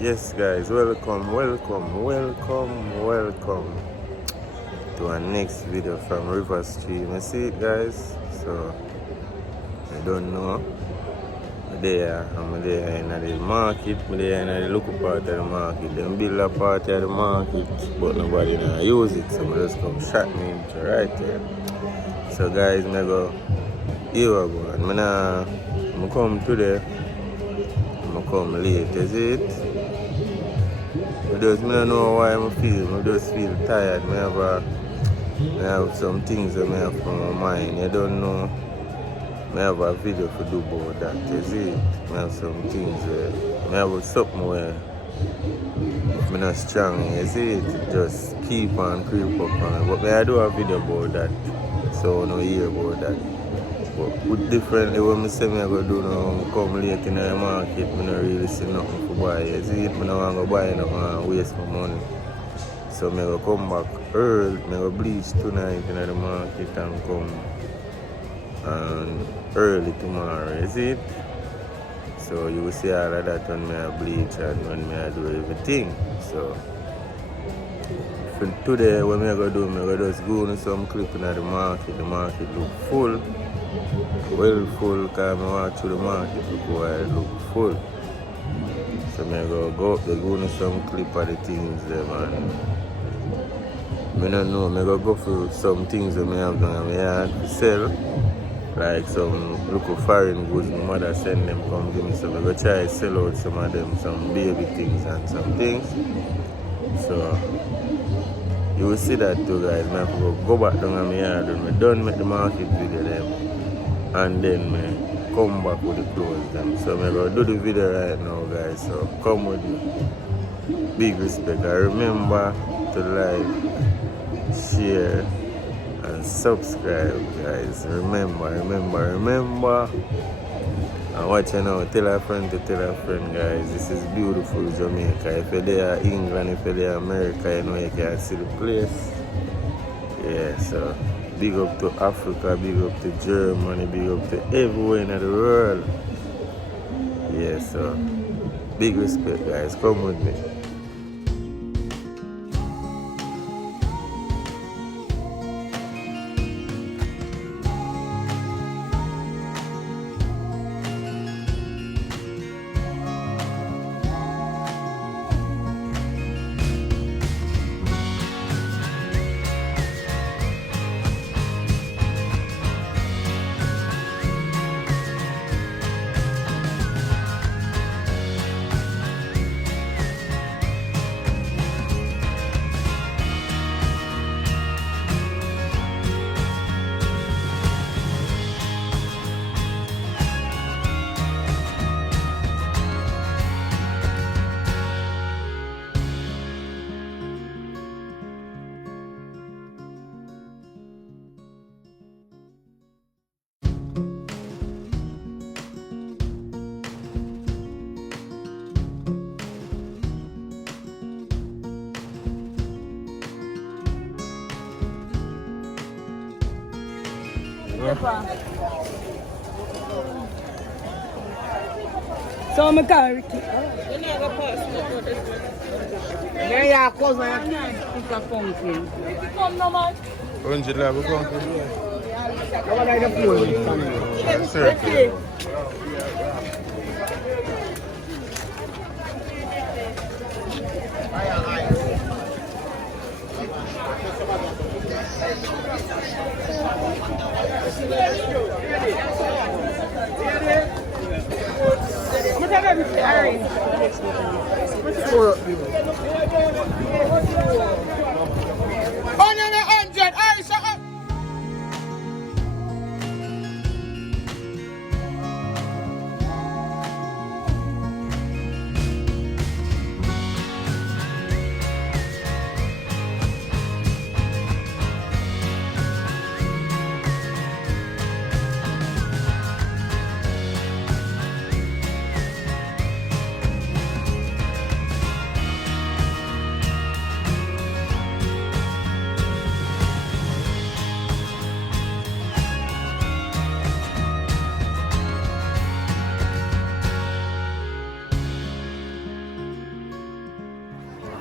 Yes guys, welcome to our next video from Rivastream. You see it guys? So I don't know. I'm there in the market, I'm there in the local part of the market. Them build a part of the market, but nobody now use it, so I just come shot me into right there. So guys, I go here again. I come today, I come late, is it? I don't know why I just feel tired. I have some things that I have on my mind. I don't know. I have a video to do about that. You see it? I have some things where I have something where if I'm not strong, you see it? Just keep on creep up on. But I do a video about that. So I don't hear about that. But differently when I say I go do now, I come late in the market, I don't really see nothing to buy. You see it? I don't want to buy nothing and waste my money. So I go come back early, I go bleach tonight in the market and come and early tomorrow, you see it? So you will see all of that when I bleach and when I do everything. So for today what I go do, I go just go on some clip in the market look full. Well full because I walk through the market before I look full. So I go up there, go on some clip of the things there, man. I don't know, I go for some things that I have done in my yard to sell. Like some local foreign goods, my mother send them come give me some. I go try to sell out some of them, some baby things and some things. So you will see that too guys. I have to go back down in my yard and I done make the market video them. And then I come back with the clothes them. So I'm going to do the video right now guys. So come with me. Big respect. I remember to like, share and subscribe guys. Remember. And watch you now. Tell a friend to tell a friend guys. This is beautiful Jamaica. If you're there England, if you're there America, you know you can see the place. Yeah, so big up to Africa, big up to Germany, big up to everywhere in the world. Yeah, so big respect guys, come with me. So I'm a car. Yeah, close my pick a pumpkin. Come no man. Don't you love a pumpkin? How about I the floor? Circle.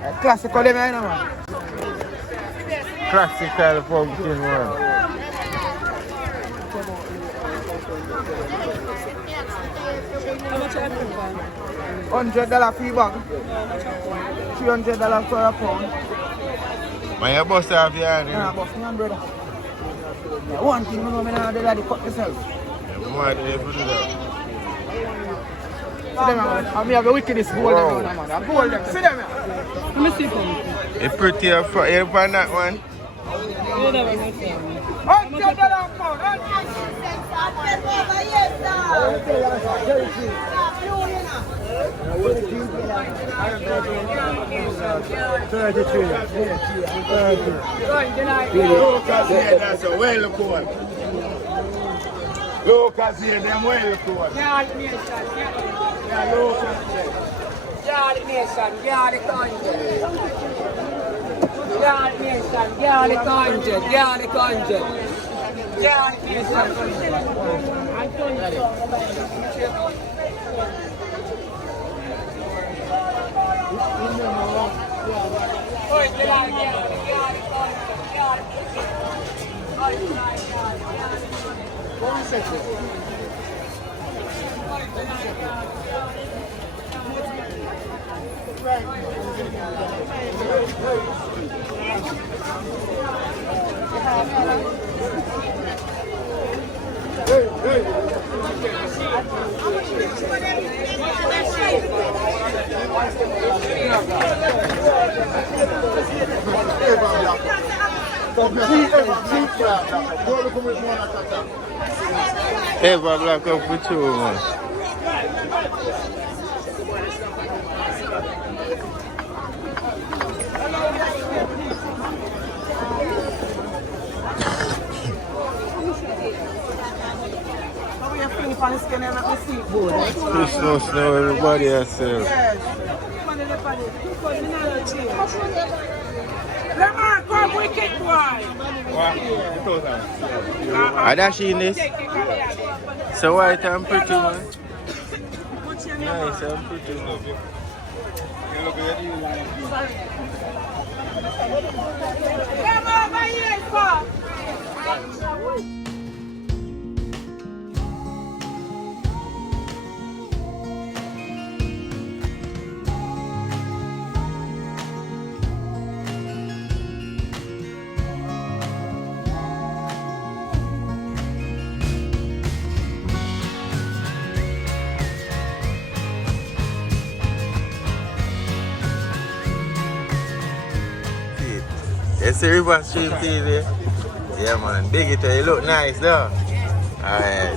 Classical them, you know, man. Classical pumpkin one. $100 fee bag. $300 for a pound. Man, you bust off your hand, you Nah, know? boss, man, brother. Yeah, one thing, you know, I do that, cut myself. You might be able to do that. See them, man. I have the wickedest gold Wow. them, man. I gold them. See them, man. Let me see them. It's pretty you find that one? $100 pound. That's a well cool. Locals here, them well cool. Yard Nation, Yard Country. Yard Nation, Yard Country, Yard Country. Yard Nation. Eva black up with you, man. Fish no snow, everybody herself. Are that she in this? So white and pretty, man. Nice and pretty. Come over here, Pop. You see Rivastream TV? Yeah, man. Big it, you look nice, though. Alright.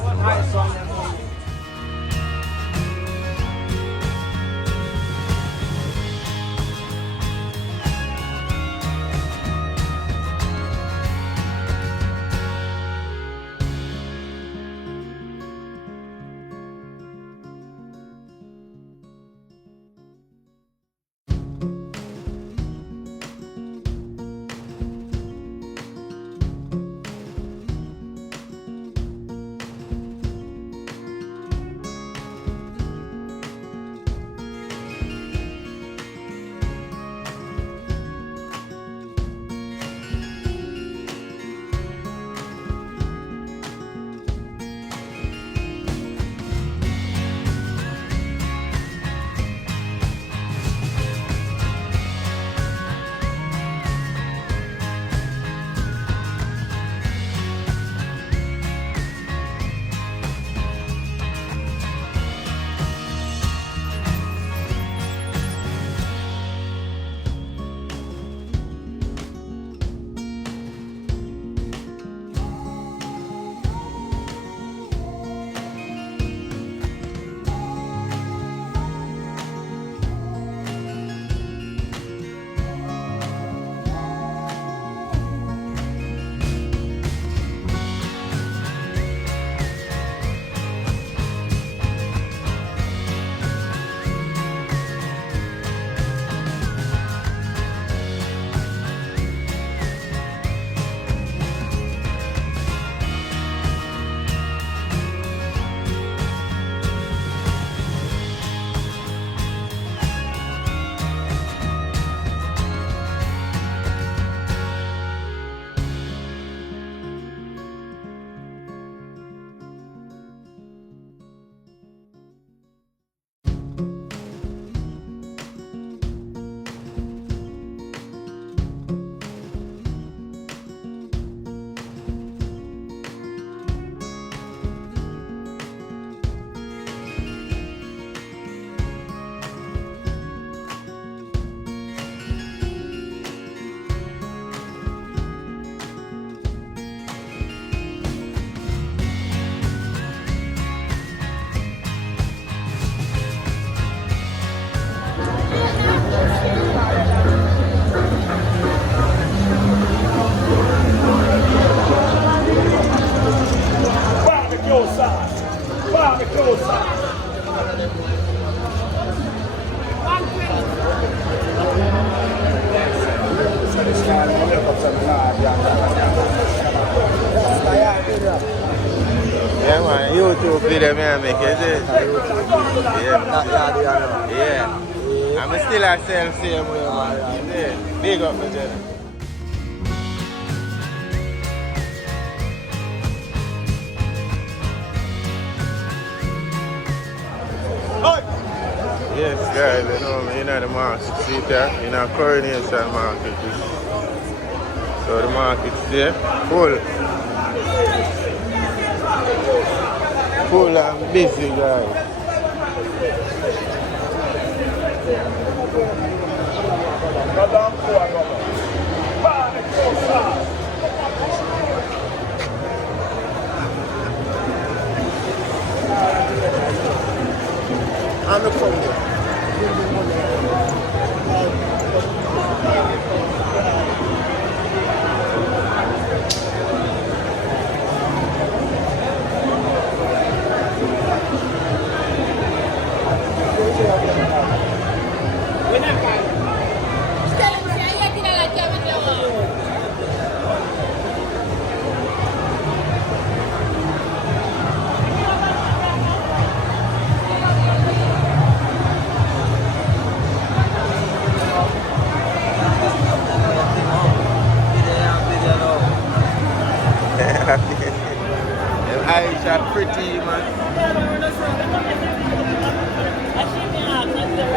video me make, is it? Yeah. I'm still a sell same way, man. Yeah. Big up, my Jenna. Yes, guys, you know me, in the market, see that, in a Coronation market. So the market's there, full. Full and busy, guys. I'm the phone. Irish are pretty, man.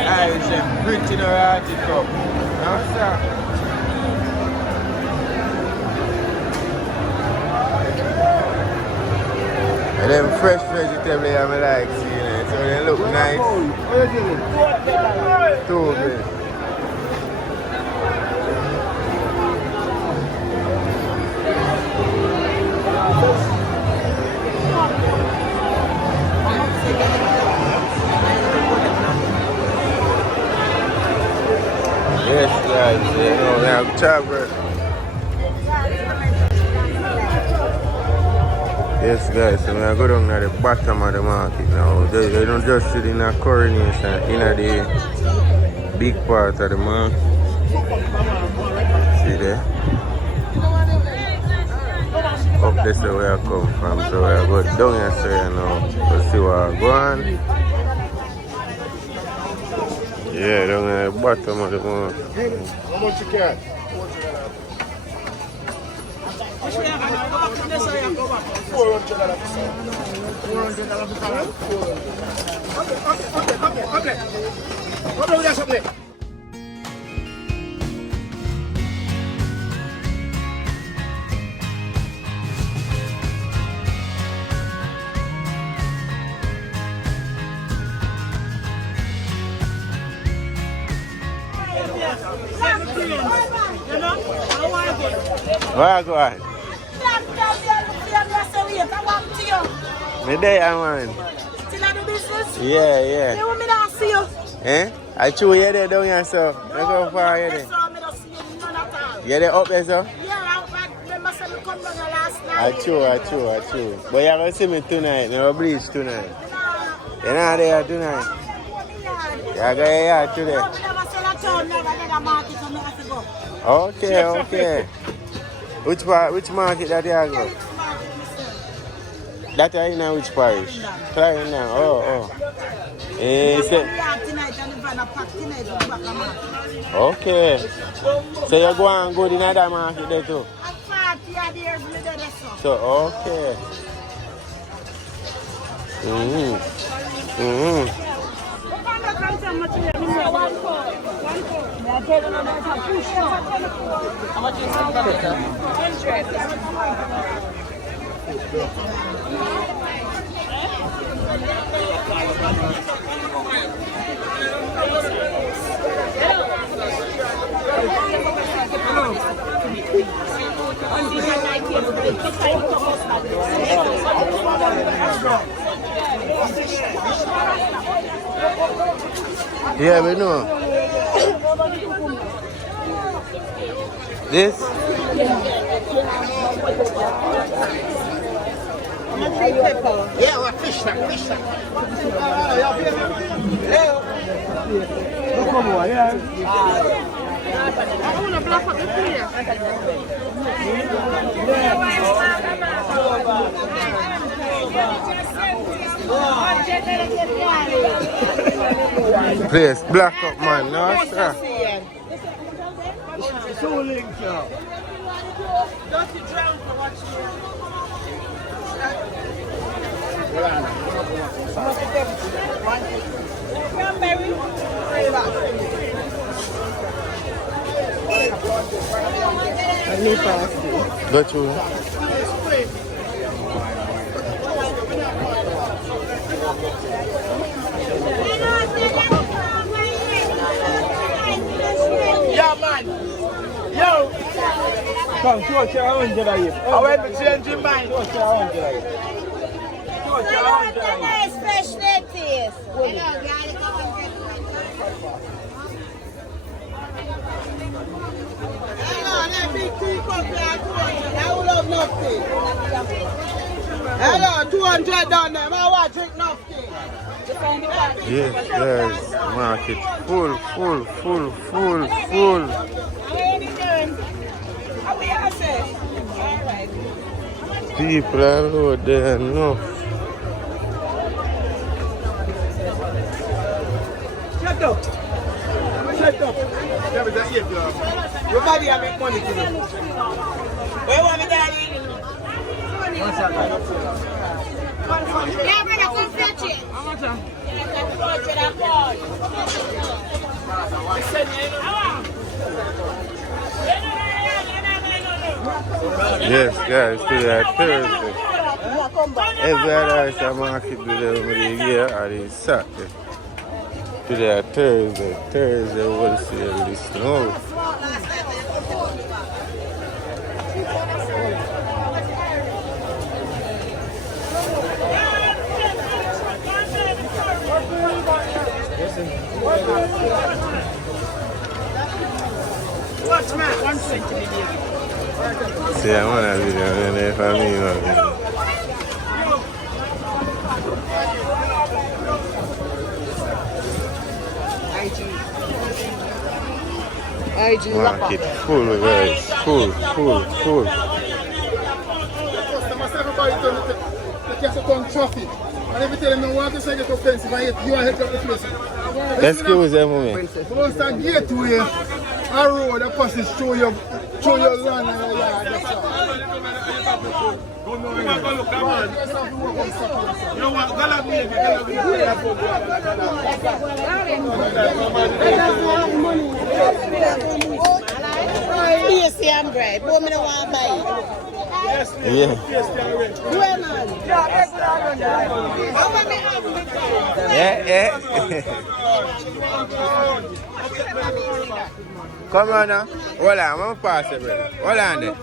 Irish are pretty, no right it up. No, sir. And them fresh vegetables I like seeing it, so they look nice. Too big. Yes, guys, you know, we have chopper. Yes, guys, so we are going down to the bottom of the market now. They don't just sit in a Coronation, in the big part of the market. See there? Up this is where I come from, so we are going down here, so you know, to see what I go on. Yeah, down at the bottom of the market. How much you can? Where go on? Me there, man. Still at the business? Yeah. You want me to see you? Eh? I chew you there down here, so. Let's go far you there. I don't see you none at all. You there up there, so? Yeah, I remember saying you come down last night. I chew. But you're going to see me tonight. You're going to bleach tonight. You're not there tonight. You're going here today. Okay. Which market that you go? That are in which parish? Clarendon. Oh. Okay. So you go and go in another market there too? So, okay. How much is it? 100. Yeah, we know. This? Yeah, well, fish that. Come on, yeah. I want to block up the tree. Place black up, man. No, sir. So linked now. Dirty drown to watch Go through. Yeah, man. Yo. Come, show us your 100 of you. I went to change your mind. Show us your 100 of you. Show us your 100 of you. fresh lettuce. Hello, that big teacup here, 200. I will have nothing. Hello, 200 down there. I want to drink nothing. Yes, guys. Market full. People are out there, no. Shut up. Shut up. Your body have make money today. Where you want me, daddy? Yeah, brother, come fetch it. How much? Yes, guys, today is Thursday. Every other is a market with the year or the Saturday. Today is Thursday. Thursday we'll see the snow. What's man? 1 cent. See, I want to video there for me. Market full, guys. Full. Traffic. And every time I want to say get offensive, you are head of the place. Excuse me, moment. Once I get to you, a road, a passage through your land and your yard. That's all. Yes, I'm bread. Woman don't want to buy it. Yeah. Where man? Yeah. Come on now. Hold on, I'm going to pass it, brother. Hold on there.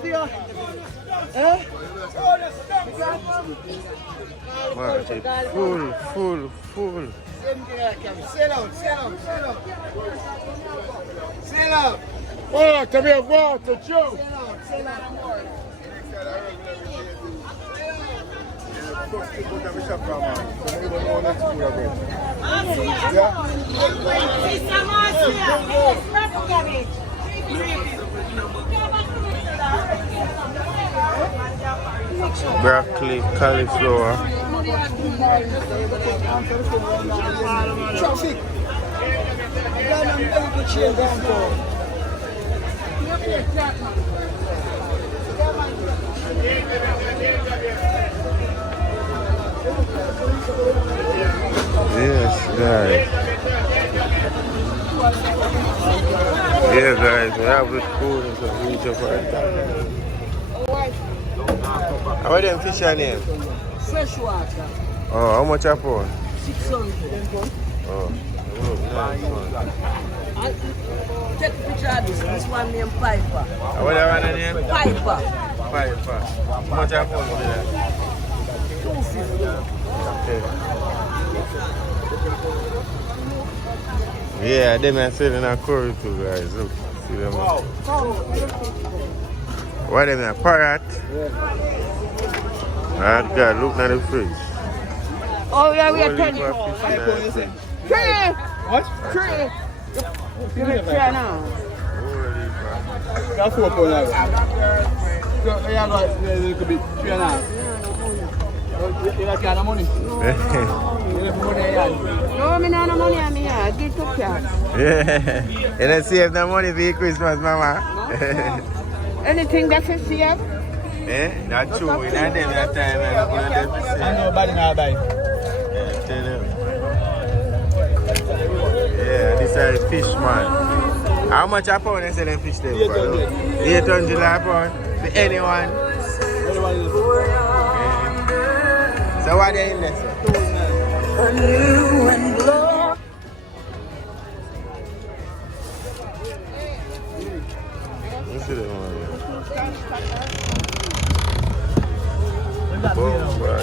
Market full. Sit up. Oh, come here, water, Joe. Broccoli, cauliflower. Traffic. Yes, guys. Yeah, guys, we have the food and some reach up right there. How are them fish your name? Fresh water. Oh, how much are for? 600. Oh, nice one. Take a picture of this. This one named Piper. What are the name? Piper. How much are for today? 250. Okay. Yeah, them are selling a curry too, guys. Look, see them. What are they? Parrot? Ah, God, look at the fridge. Oh, yeah, we are Holy 10. fuck, Tree! What? Tree! Give me 3 now. Holy fuck. That's what I'm going to have. Yeah, a little bit. 3.5. You don't have money? No, You have money here? no, me no no money on me here. Give to cash. Yeah. You don't save no money for your Christmas, mama. Anything that's a save? Eh? That's true. We don't have that time. I know nobody now buy. Yeah, tell them. Yeah, this is a fish, man. How much a pound is selling fish there? 800. 800 a pound? For anyone? Anyone is. Yeah. So what they in there, sir? Let's see the one. Boom, bro.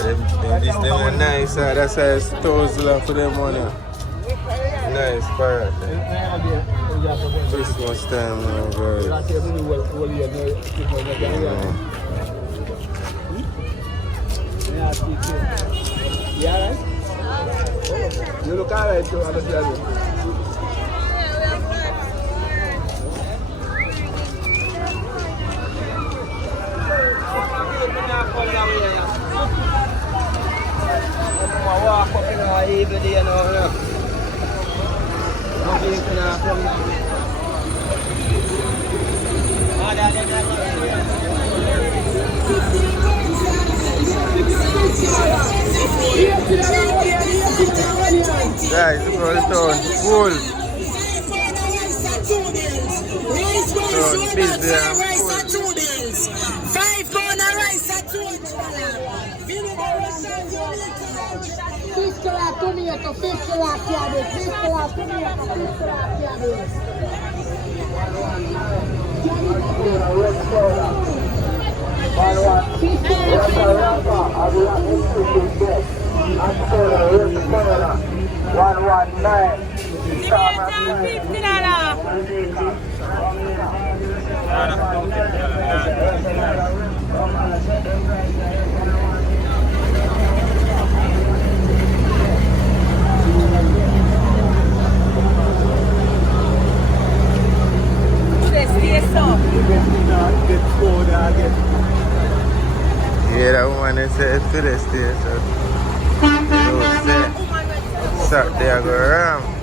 This them are nice. That's why it's $1,000 for them money. Nice parrot. Christmas time now, guys. Yeah, you look alright too, I don't see you. Walk up in our every day, you know. Guys, look how the town full. Town busy and full. 5 pound of rice at $2. $50 tomato, $50 cabbage, $50 tomato, $50 cabbage. Yeah, that woman is to the station. You know, say, Saturday I go around.